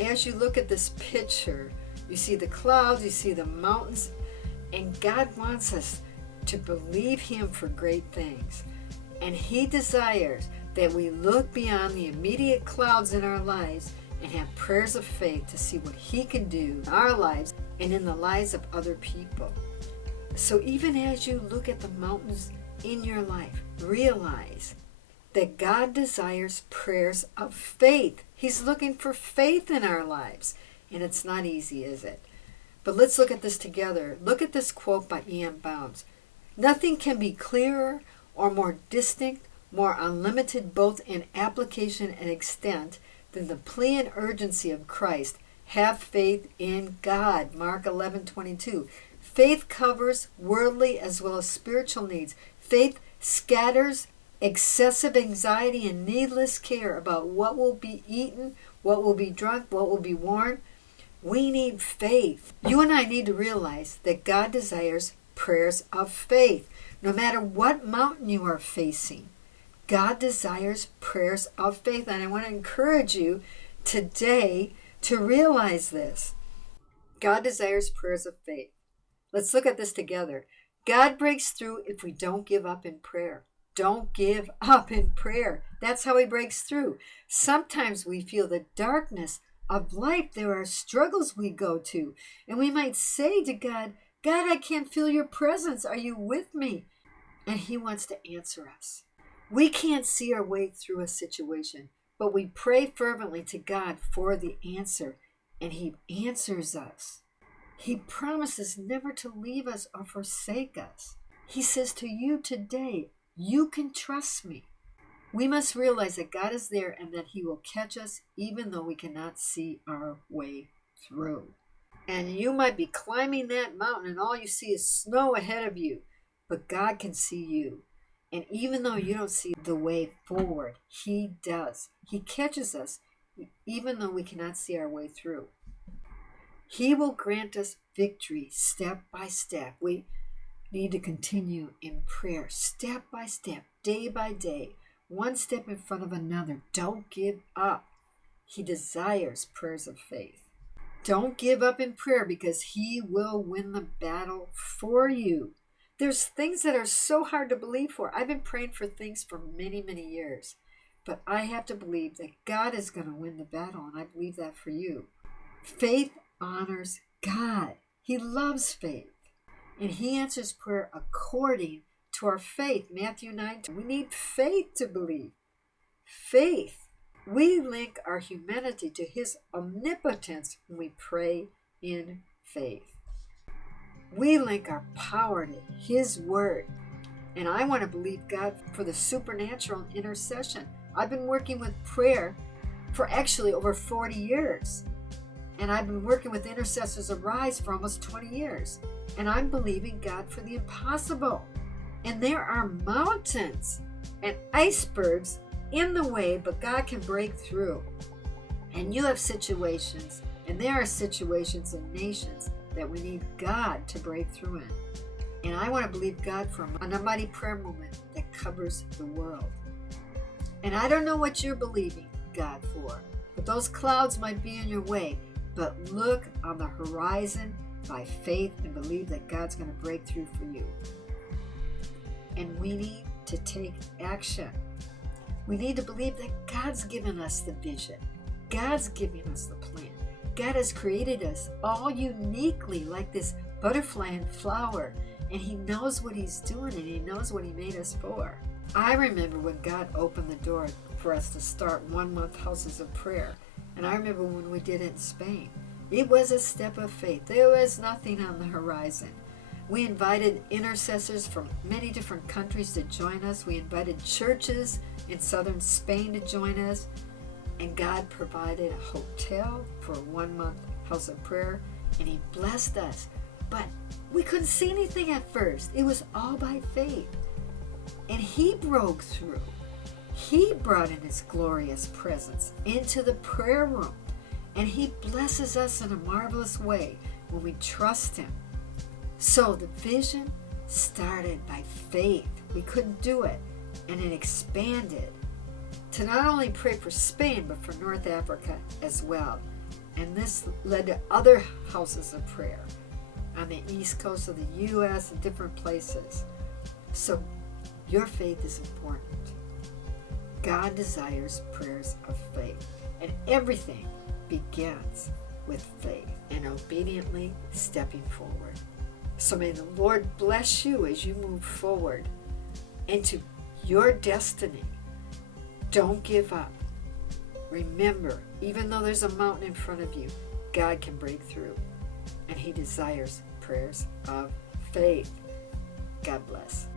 as you look at this picture, you see the clouds, you see the mountains, and God wants us to believe Him for great things. And He desires that we look beyond the immediate clouds in our lives and have prayers of faith to see what He can do in our lives and in the lives of other people. So even as you look at the mountains in your life, realize that God desires prayers of faith. He's looking for faith in our lives. And it's not easy, is it? But let's look at this together. Look at this quote by E.M. Bounds. Nothing can be clearer or more distinct, more unlimited both in application and extent than the plea and urgency of Christ. Have faith in God. Mark 11:22. Faith covers worldly as well as spiritual needs. Faith scatters excessive anxiety and needless care about what will be eaten, what will be drunk, what will be worn. We need faith. You and I need to realize that God desires prayers of faith. No matter what mountain you are facing, God desires prayers of faith. And I want to encourage you today to realize this. God desires prayers of faith. Let's look at this together. God breaks through if we don't give up in prayer. Don't give up in prayer. That's how He breaks through. Sometimes we feel the darkness of life. There are struggles we go to. And we might say to God, God, I can't feel your presence. Are you with me? And He wants to answer us. We can't see our way through a situation, but we pray fervently to God for the answer, and He answers us. He promises never to leave us or forsake us. He says to you today, you can trust me. We must realize that God is there and that He will catch us even though we cannot see our way through. And you might be climbing that mountain and all you see is snow ahead of you, but God can see you. And even though you don't see the way forward, He does. He catches us even though we cannot see our way through. He will grant us victory step by step. We need to continue in prayer step by step, day by day, one step in front of another. Don't give up. He desires prayers of faith. Don't give up in prayer because He will win the battle for you. There's things that are so hard to believe for. I've been praying for things for many, many years. But I have to believe that God is going to win the battle, and I believe that for you. Faith honors God. He loves faith. And He answers prayer according to our faith. Matthew 9, we need faith to believe. Faith. We link our humanity to His omnipotence when we pray in faith. We link our power to His word. And I want to believe God for the supernatural intercession. I've been working with prayer for actually over 40 years. And I've been working with Intercessors Arise for almost 20 years. And I'm believing God for the impossible. And there are mountains and icebergs in the way, but God can break through. And you have situations, and there are situations in nations that we need God to break through in. And I want to believe God for a mighty prayer movement that covers the world. And I don't know what you're believing God for, but those clouds might be in your way. But look on the horizon by faith and believe that God's going to break through for you. And we need to take action. We need to believe that God's given us the vision. God's giving us the plan. God has created us all uniquely like this butterfly and flower. And He knows what He's doing, and He knows what He made us for. I remember when God opened the door for us to start 1 month houses of prayer. And I remember when we did it in Spain. It was a step of faith. There was nothing on the horizon. We invited intercessors from many different countries to join us. We invited churches in southern Spain to join us. And God provided a hotel for a 1 month house of prayer. And He blessed us. But we couldn't see anything at first. It was all by faith. And He broke through. He brought in His glorious presence into the prayer room. And He blesses us in a marvelous way when we trust Him. So the vision started by faith. We couldn't do it. And it expanded to not only pray for Spain, but for North Africa as well. And this led to other houses of prayer on the east coast of the U.S. and different places. So your faith is important. God desires prayers of faith. And everything begins with faith and obediently stepping forward. So may the Lord bless you as you move forward into your destiny. Don't give up. Remember, even though there's a mountain in front of you, God can break through. And He desires prayers of faith. God bless.